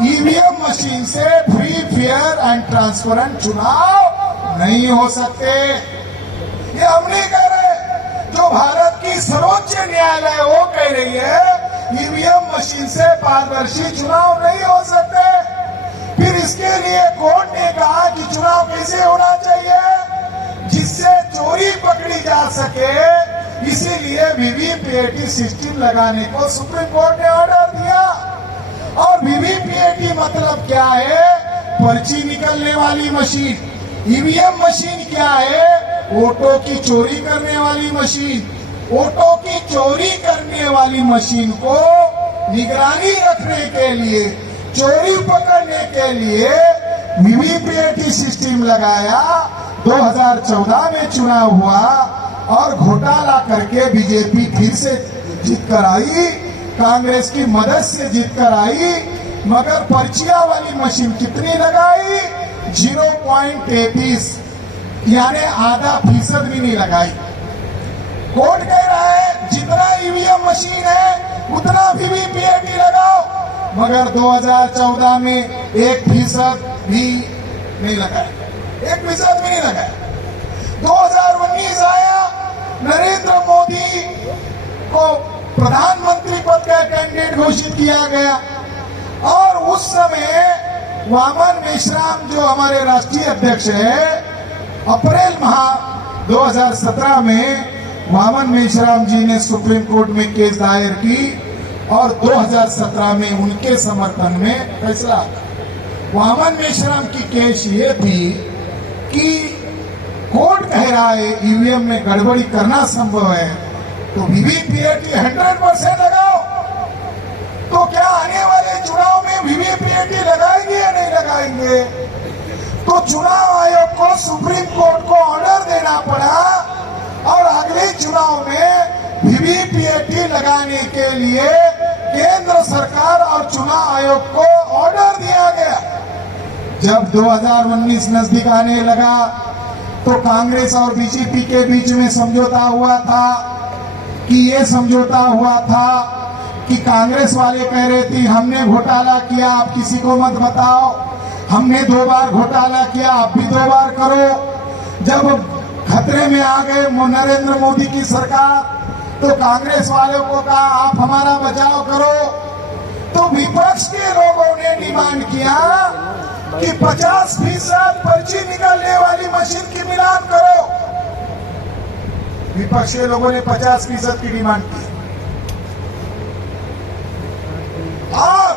ईवीएम मशीन से फ्री, फेयर एंड ट्रांसपेरेंट चुनाव नहीं हो सकते। ये हम नहीं कह रहे, जो भारत की सर्वोच्च न्यायालय वो कह रही है ईवीएम मशीन से पारदर्शी चुनाव नहीं हो सकते। फिर इसके लिए कोर्ट ने कहा कि चुनाव कैसे होना चाहिए जिससे चोरी पकड़ी जा सके, इसीलिए वीवीपीएटी सिस्टम लगाने को सुप्रीम कोर्ट ने ऑर्डर दिया। और वीवीपीएटी मतलब क्या है? पर्ची निकलने वाली मशीन। ईवीएम मशीन क्या है? वोटों की चोरी करने वाली मशीन। वोटों की चोरी करने वाली मशीन को निगरानी रखने के लिए, चोरी पकड़ने के लिए वीवीपीएटी सिस्टम लगाया। 2014 में चुनाव हुआ और घोटाला करके बीजेपी फिर से जीत कर आई, कांग्रेस की मदद से जीत कर आई, मगर पर्चियां वाली मशीन कितनी लगाई? 0.33, यानी आधा फीसद भी नहीं लगाई। कोर्ट कह रहा है जितना ईवीएम मशीन है उतना वीवीपीएटी लगाओ, मगर 2014 में 1% भी नहीं लगाया, 1% भी नहीं लगाया। 2019 आया, नरेंद्र मोदी को प्रधानमंत्री पद का कैंडिडेट घोषित किया गया और उस समय वामन मेश्राम जो हमारे राष्ट्रीय अध्यक्ष है, अप्रैल माह 2017 में वामन मेश्राम जी ने सुप्रीम कोर्ट में केस दायर की और 2017 में उनके समर्थन में फैसला। वामन मेश्राम की केस ये थी कि कोर्ट कह रहा है ईवीएम में गड़बड़ी करना संभव है, तो वीवीपीएटी 100% लगाओ। तो क्या आने वाले चुनाव में वीवीपीएटी लगाएंगे या नहीं लगाएंगे? तो चुनाव आयोग को सुप्रीम कोर्ट को ऑर्डर देना पड़ा और अगले चुनाव में वीवीपीएटी लगाने के लिए केंद्र सरकार और चुनाव आयोग को ऑर्डर दिया गया। जब 2019 नजदीक आने लगा तो कांग्रेस और बीजेपी के बीच में समझौता हुआ था कि ये समझौता हुआ था कि कांग्रेस वाले कह रहे थे हमने घोटाला किया, आप किसी को मत बताओ, हमने 2 बार घोटाला किया, आप भी 2 बार करो। जब खतरे में आ गए नरेंद्र मोदी की सरकार तो कांग्रेस वालों को कहा आप हमारा बचाव करो। तो विपक्ष के लोगों ने डिमांड किया कि 50% पर्ची निकालने वाली मशीन की मिलान करो। विपक्ष के लोगों ने 50% की डिमांड की और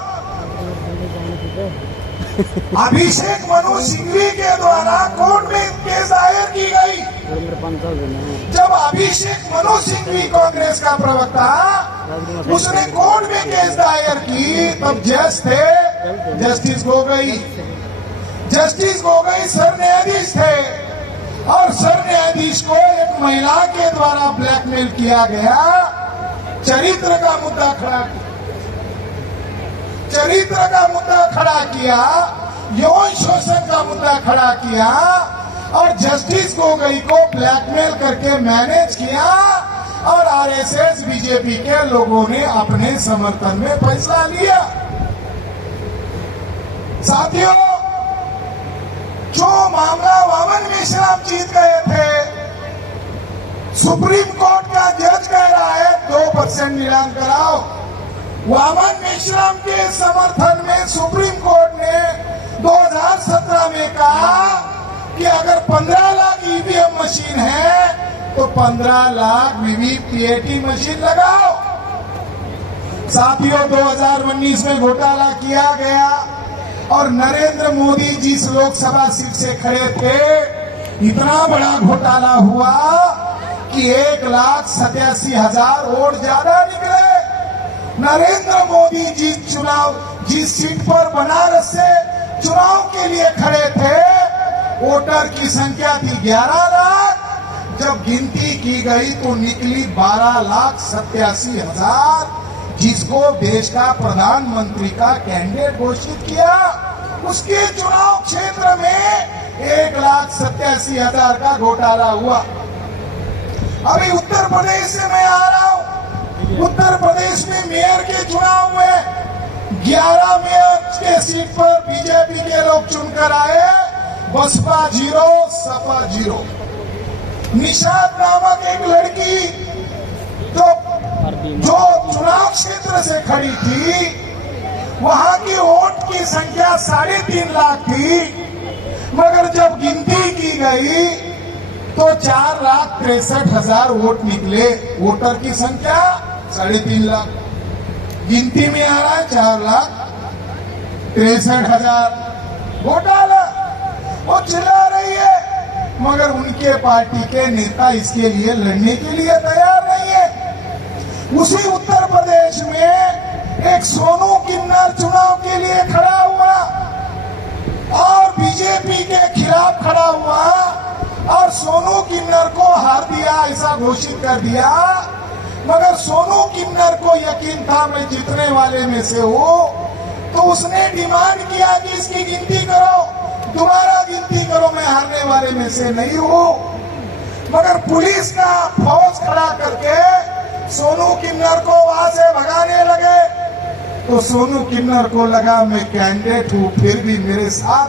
अभिषेक मनु सिंघवी के द्वारा कोर्ट में केस दायर की गई। जब अभिषेक मनु सिंघवी कांग्रेस का प्रवक्ता उसने कोर्ट में केस दायर की, तब जज थे जस्टिस गोगोई सर न्यायाधीश थे और सर न्यायाधीश को एक महिला के द्वारा ब्लैकमेल किया गया, चरित्र का मुद्दा खड़ा किया, चरित्र का मुद्दा खड़ा किया, यौन शोषण का मुद्दा खड़ा किया और जस्टिस गोगोई को ब्लैकमेल करके मैनेज किया और आरएसएस बीजेपी के लोगों ने अपने समर्थन में फैसला लिया। साथियों, जो मामला वामन मेश्राम जीत गए थे, सुप्रीम कोर्ट का जज कह रहा है 2% नीलाम कराओ। वामन मेश्राम के समर्थन में सुप्रीम कोर्ट ने 2017 में कहा कि अगर 15 लाख ईवीएम मशीन है तो 15 लाख वीवीपीएटी मशीन लगाओ। साथियों, 2019 में घोटाला किया गया और नरेंद्र मोदी जिस लोकसभा सीट से खड़े थे, इतना बड़ा घोटाला हुआ कि 1,87,000 वोट ज्यादा निकले। नरेंद्र मोदी जिस सीट पर बनारस से चुनाव के लिए खड़े थे, वोटर की संख्या थी 11 लाख। जब गिनती की गई तो निकली 12,87,000, जिसको देश का प्रधानमंत्री का कैंडिडेट घोषित किया। उसके चुनाव क्षेत्र में 1,87,000 का घोटाला हुआ। अभी उत्तर प्रदेश से मैं आ रहा हूं। उत्तर प्रदेश में मेयर के चुनाव में 11 मेयर के सीट पर बीजेपी के लोग चुनकर आए, बसपा 0, सपा 0। निशाद नामक एक लड़की जो चुनाव क्षेत्र से खड़ी थी, वहां की वोट की संख्या 3.5 लाख थी, मगर जब गिनती की गई तो 4,63,000 वोट निकले। वोटर की संख्या 3.5 लाख, गिनती में आ रहा है 4,63,000। घोटाला वो चिल्ला रही है, मगर उनके पार्टी के नेता इसके लिए लड़ने के लिए तैयार नहीं है। उसी उत्तर प्रदेश में एक सोनू किन्नर चुनाव के लिए खड़ा हुआ और बीजेपी के खिलाफ खड़ा हुआ और सोनू किन्नर को हार दिया, ऐसा घोषित कर दिया। मगर सोनू किन्नर को यकीन था मैं जीतने वाले में से हूं, तो उसने डिमांड किया कि इसकी गिनती करो, दोबारा गिनती करो, मैं हारने वाले में से नहीं हूं। मगर पुलिस का फौज खड़ा करके सोनू किन्नर को वहां से भगाने लगे, तो सोनू किन्नर को लगा मैं कैंडिडेट हूं, फिर भी मेरे साथ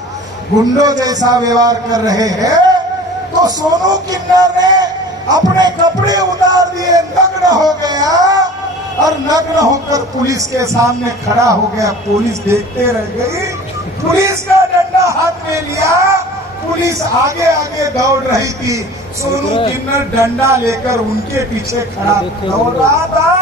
गुंडों जैसा व्यवहार कर रहे हैं। तो सोनू किन्नर ने अपने कपड़े उतार दिए, नग्न हो गया और नग्न होकर पुलिस के सामने खड़ा हो गया। पुलिस देखते रह गई, पुलिस का डंडा हाथ में लिया, पुलिस आगे आगे दौड़ रही थी, सोनू किन्नर डंडा लेकर उनके पीछे खड़ा दौड़ रहा था।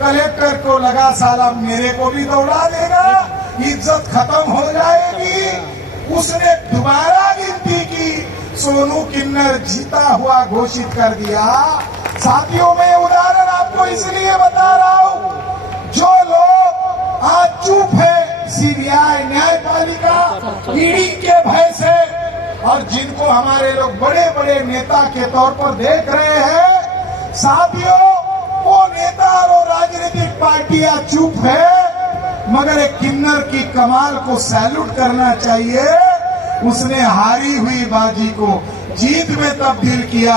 कलेक्टर को लगा साला मेरे को भी दौड़ा देगा, इज्जत खत्म हो जाएगी। उसने दोबारा गिनती की, सोनू किन्नर जीता हुआ घोषित कर दिया। साथियों, मैं उदाहरण आपको इसलिए बता रहा हूं, जो लोग आज चुप है सीबीआई, न्यायपालिका, ईडी के भय से, और जिनको हमारे लोग बड़े बड़े नेता के तौर पर देख रहे हैं, साथियों, वो नेता और राजनीतिक पार्टियां चुप है। मगर एक किन्नर की कमाल को सैल्यूट करना चाहिए। उसने हारी हुई बाजी को जीत में तब्दील किया।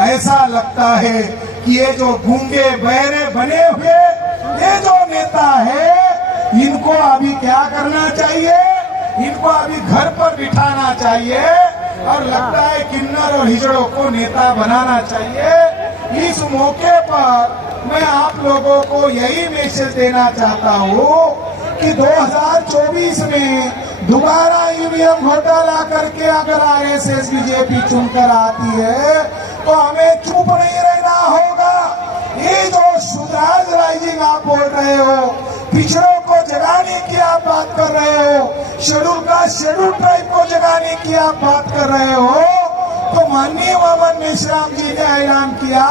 ऐसा लगता है कि ये जो गूंगे बहरे बने हुए ये जो नेता है, इनको अभी क्या करना चाहिए, इनको अभी घर पर बिठाना चाहिए और लगता है किन्नर और हिजड़ों को नेता बनाना चाहिए। इस मौके पर मैं आप लोगों को यही मैसेज देना चाहता हूँ कि 2024 में दोबारा ईवीएम घोटाला करके अगर आरएसएस बीजेपी चुनकर आती है तो हमें चुप नहीं रहना होगा। ये जो शुद्राज राइजिंग आप बोल रहे हो, पिछड़ों को जगाने की आप बात कर रहे हो, शेड्यूल ट्राइब को जगाने की आप बात कर रहे हो, तो माननीय वामन मेश्राम जी ने ऐलान किया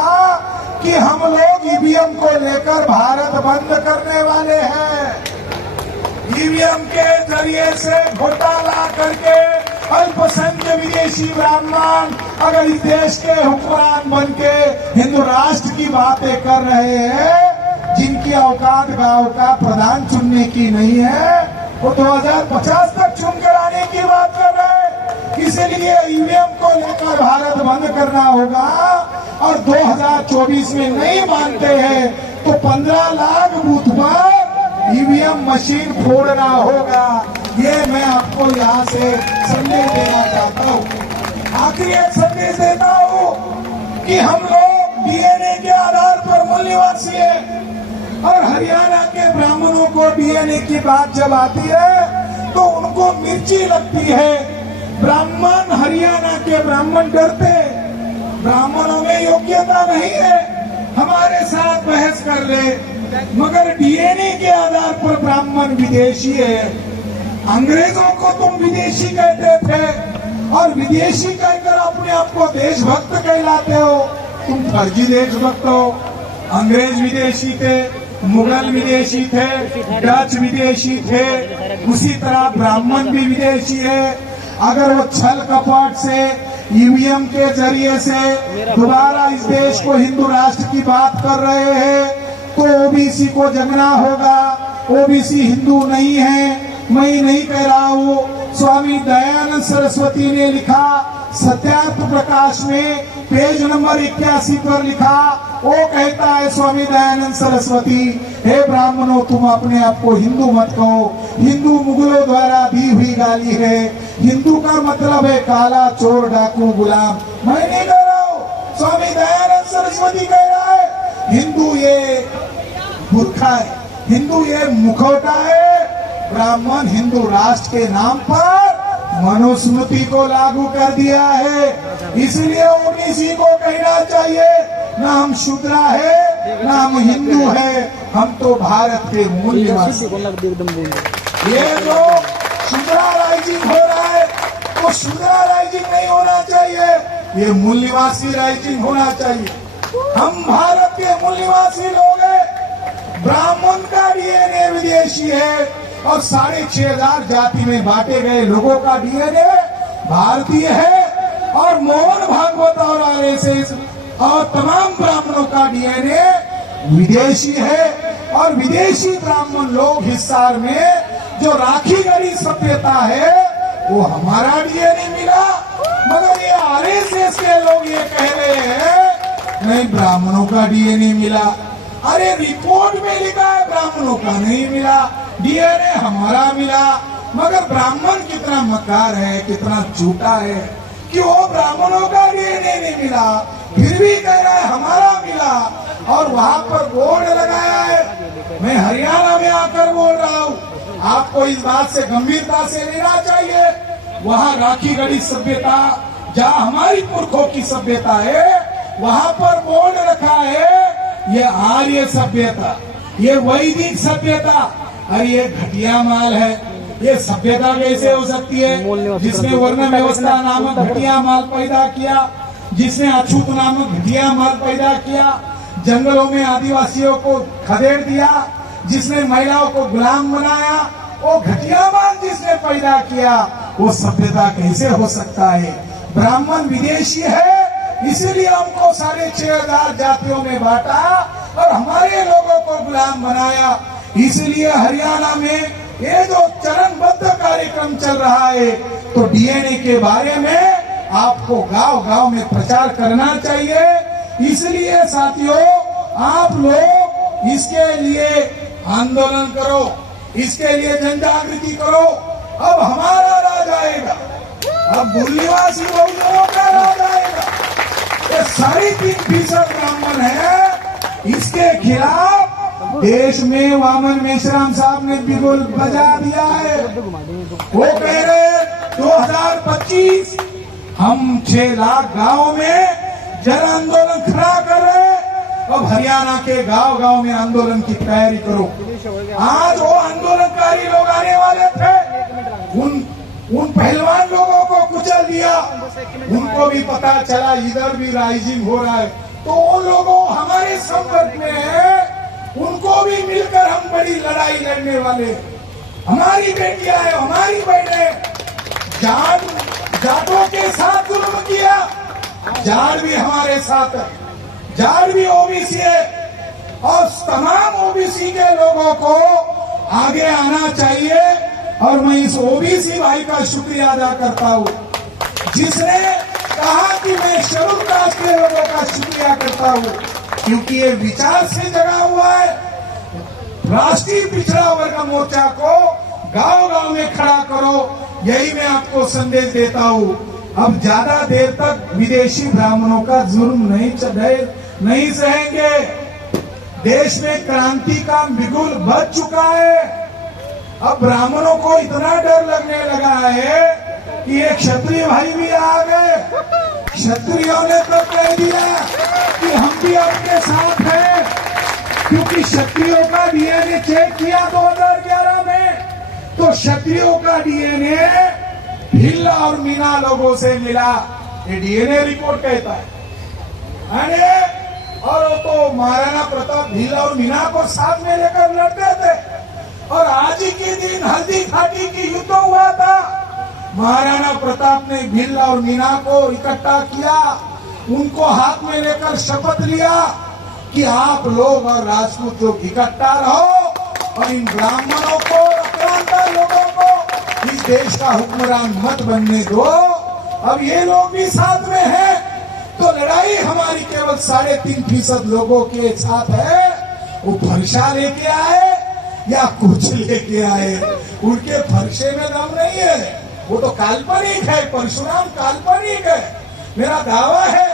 कि हम लोग ईवीएम को लेकर भारत बंद करने वाले हैं। ईवीएम के जरिए से घोटाला करके अल्पसंख्यक विदेशी ब्राह्मण, अगर इस देश के हुक्मरान बन के हिंदू राष्ट्र की बातें कर रहे हैं, जिनकी औकात गांव का प्रधान चुनने की नहीं है, वो 2050 तक चुनकर आने की बात कर रहे हैं। इसलिए ईवीएम को लेकर भारत बंद करना होगा और 2024 में नहीं मानते हैं तो 15 लाख बूथ पर ईवीएम मशीन फोड़ना होगा। ये मैं आपको यहाँ से संदेश देना चाहता हूँ। आखिरी एक संदेश देता हूँ कि हम लोग डीएनए के आधार पर मूल निवासी है और हरियाणा के ब्राह्मणों को डीएनए की बात जब आती है तो उनको मिर्ची लगती है। ब्राह्मण, हरियाणा के ब्राह्मण डरते, ब्राह्मणों में योग्यता नहीं है, हमारे साथ बहस कर ले, मगर डीएनए के आधार पर ब्राह्मण विदेशी है। अंग्रेजों को तुम विदेशी कहते थे और विदेशी कहकर अपने आप को देशभक्त कहलाते हो। तुम फर्जी देशभक्त हो। अंग्रेज विदेशी थे, मुगल विदेशी थे, डच विदेशी थे, उसी तरह ब्राह्मण भी विदेशी है। अगर वो छल कपट से, ईवीएम के जरिए से दोबारा इस देश को हिंदू राष्ट्र की बात कर रहे हैं तो ओबीसी को जगना होगा। ओबीसी हिंदू नहीं है, मैं ही नहीं कह रहा हूँ। स्वामी दयानंद सरस्वती ने लिखा, सत्यार्थ प्रकाश में पेज नंबर 81 पर लिखा, वो कहता है स्वामी दयानंद सरस्वती, हे ब्राह्मणों तुम अपने आप को हिंदू मत कहो, हिंदू मुगलों द्वारा दी हुई गाली है। हिंदू का मतलब है काला, चोर, डाकू, गुलाम। मैं नहीं कह रहा हूँ, स्वामी दयानंद सरस्वती कह रहा है। हिंदू ये मूर्खा है, हिंदू ये मुखौटा है। ब्राह्मण हिंदू राष्ट्र के नाम पर मनुस्मृति को लागू कर दिया है। इसलिए ओबीसी को कहना चाहिए ना हम शूद्रा है ना हम हिंदू है, हम तो भारत के मूल निवासी। ये जो शूद्रा राइजिंग हो रहा है वो शूद्रा राइजिंग नहीं होना चाहिए, ये मूल निवासी राइजिंग होना चाहिए। हम भारत के मूल निवासी लोग हैं। ब्राह्मण का डीएनए विदेशी है और 6,500 जाति में बांटे गए लोगों का डीएनए भारतीय है। और मोहन भागवत और आरएसएस और तमाम ब्राह्मणों का डीएनए विदेशी है। और विदेशी ब्राह्मण लोग हिसार में जो राखी गढ़ी सभ्यता है वो हमारा डीएनए मिला, मगर ये आरएसएस के लोग ये कह रहे हैं नहीं ब्राह्मणों का डीएनए मिला। अरे रिपोर्ट में लिखा है ब्राह्मणों का नहीं मिला, डीएनए हमारा मिला। मगर ब्राह्मण कितना मकार है, कितना झूठा है कि वो ब्राह्मणों का डीएनए नहीं मिला, फिर भी कह रहा है हमारा मिला और वहाँ पर बोर्ड लगाया है। मैं हरियाणा में आकर बोल रहा हूँ, आपको इस बात से गंभीरता से लेना चाहिए। वहाँ राखी गढ़ी सभ्यता जहाँ हमारी पुरखों की सभ्यता है, वहाँ पर बोर्ड रखा है ये आर्य सभ्यता, ये वैदिक सभ्यता। अरे ये घटिया माल है, ये सभ्यता कैसे हो सकती है जिसने वर्ण व्यवस्था नामक घटिया माल पैदा किया, जिसने अछूत नामक घटिया माल पैदा किया, जंगलों में आदिवासियों को खदेड़ दिया, जिसने महिलाओं को गुलाम बनाया, वो घटिया माल जिसने पैदा किया वो सभ्यता कैसे हो सकता है। ब्राह्मण विदेशी है, इसीलिए हमको 6,500 जातियों में बांटा और हमारे लोगों को गुलाम बनाया। इसलिए हरियाणा में ये जो चरणबद्ध कार्यक्रम चल रहा है तो डीएनए के बारे में आपको गांव-गांव में प्रचार करना चाहिए। इसलिए साथियों आप लोग इसके लिए आंदोलन करो, इसके लिए जन जागृति करो। अब हमारा राज आएगा, अब मूल निवासी बहुजनों का राज आएगा। ये 3.5% ब्राह्मण है, इसके खिलाफ देश में वामन मेश्राम साहब ने बिगुल बजा दिया है। वो कह रहे 2025 हम 6 लाख गांव में जन आंदोलन खड़ा कर रहे हैं। अब हरियाणा के गांव-गांव में आंदोलन की तैयारी करो। आज वो आंदोलनकारी लोग आने वाले थे, उन पहलवान लोगों को कुचल दिया, उनको भी पता चला इधर भी राइजिंग हो रहा है, तो उन लोगों हमारे संपर्क में है, उनको भी मिलकर हम बड़ी लड़ाई लड़ने वाले। हमारी बेटियां है, हमारी बहनें, जाटों के साथ जुल्म किया, जाट भी हमारे साथ है, जाट भी ओबीसी है और तमाम ओबीसी के लोगों को आगे आना चाहिए। और मैं इस ओबीसी भाई का शुक्रिया अदा करता हूं जिसने कहा कि मैं शेड्यूल कास्ट के लोगों का शुक्रिया करता हूं, क्योंकि ये विचार से जगा हुआ है। राष्ट्रीय पिछड़ा वर्ग मोर्चा को गांव-गांव में खड़ा करो, यही मैं आपको संदेश देता हूं। अब ज्यादा देर तक विदेशी ब्राह्मणों का जुर्म नहीं सहेंगे। देश में क्रांति का बिगुल बज चुका है। अब ब्राह्मणों को इतना डर लगने लगा है कि एक क्षत्रिय भाई भी आ गए। क्षत्रियों ने तो कह दिया कि हम भी आपके साथ हैं, क्योंकि क्षत्रियों का डीएनए चेक किया 2011 में, तो क्षत्रियों का डीएनए भिल्ल और मीना लोगों से मिला। ये डीएनए रिपोर्ट कहता है। और वो तो महाराणा प्रताप भिल्ल और मीना को साथ में लेकर लड़ते थे, और आज ही के दिन हल्दी घाटी की युद्ध हुआ था। महाराणा प्रताप ने भिल्ल और मीना को इकट्ठा किया, उनको हाथ में लेकर शपथ लिया कि आप लोग और राजपूत लोग इकट्ठा रहो और इन ब्राह्मणों को, अक्रांता लोगों को इस देश का हुक्मरान मत बनने दो। अब ये लोग भी साथ में हैं, तो लड़ाई हमारी केवल 3.5% लोगों के साथ है। वो फरसा लेके आए या कुछ लेके आए, उनके फरसे में दम नहीं है। वो तो काल्पनिक है, परशुराम काल्पनिक है। मेरा दावा है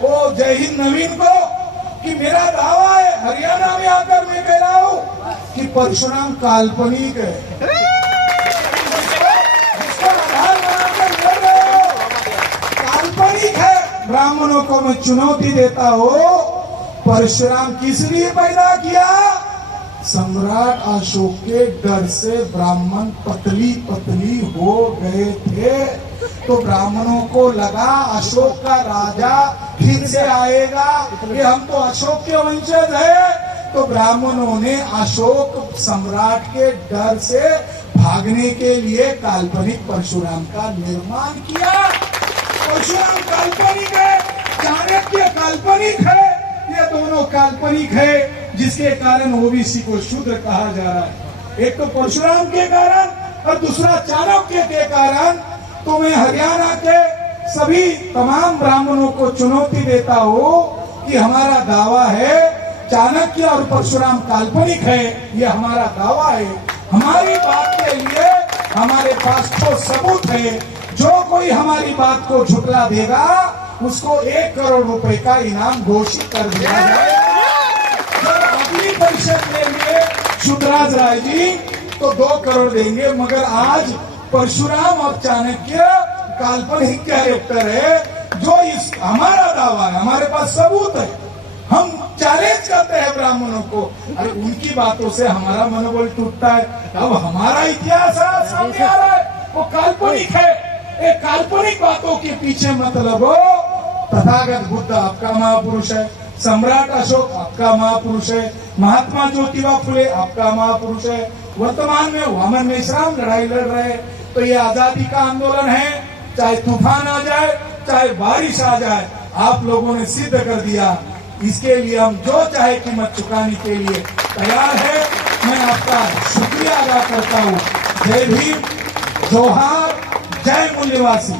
वो जय हिंद नवीन को कि मेरा दावा है, हरियाणा में आकर मैं कह रहा हूँ कि परशुराम काल्पनिक है। इसका आधार बनाकर लड़ रहे हो, काल्पनिक है। ब्राह्मणों को मैं चुनौती देता हूँ, परशुराम किस लिए पैदा किया? सम्राट अशोक के डर से ब्राह्मण पतली पतली हो गए थे, तो ब्राह्मणों को लगा अशोक का राजा फिर से आएगा, कि हम तो अशोक के वंशज है। तो ब्राह्मणों ने अशोक सम्राट के डर से भागने के लिए काल्पनिक परशुराम का निर्माण किया। परशुराम काल्पनिक है, चाणक्य काल्पनिक है, ये दोनों काल्पनिक है, जिसके कारण ओबीसी को शूद्र कहा जा रहा है। एक तो परशुराम के कारण और दूसरा चाणक्य के कारण। तो मैं हरियाणा के सभी तमाम ब्राह्मणों को चुनौती देता हूँ कि हमारा दावा है, चाणक्य और परशुराम काल्पनिक है, ये हमारा दावा है। हमारी बात के लिए हमारे पास तो सबूत है। जो कोई हमारी बात को झुठला देगा उसको 1 करोड़ रुपए का इनाम घोषित कर दिया जाएगा। अगली परिषद लेंगे शुद्धराज राय जी तो 2 करोड़ देंगे, मगर आज परशुराम और चाणक्य काल्पनिक कैरेक्टर है। जो इस हमारा दावा है, हमारे पास सबूत है, हम चैलेंज करते हैं ब्राह्मणों को। अरे उनकी बातों से हमारा मनोबल टूटता है। अब हमारा इतिहास सामने आ रहा है, वो काल्पनिक है। एक काल्पनिक बातों के पीछे मत लगो। तथागत बुद्ध आपका महापुरुष है, सम्राट अशोक आपका महापुरुष है, महात्मा ज्योतिबा फुले आपका महापुरुष है, वर्तमान में वामन मेश्राम लड़ाई लड़ रहे हैं। तो ये आजादी का आंदोलन है, चाहे तूफान आ जाए, चाहे बारिश आ जाए, आप लोगों ने सिद्ध कर दिया। इसके लिए हम जो चाहे कीमत चुकाने के लिए तैयार है। मैं आपका शुक्रिया अदा करता हूँ। जय भीम, जोहार, जय मूल्यवासी।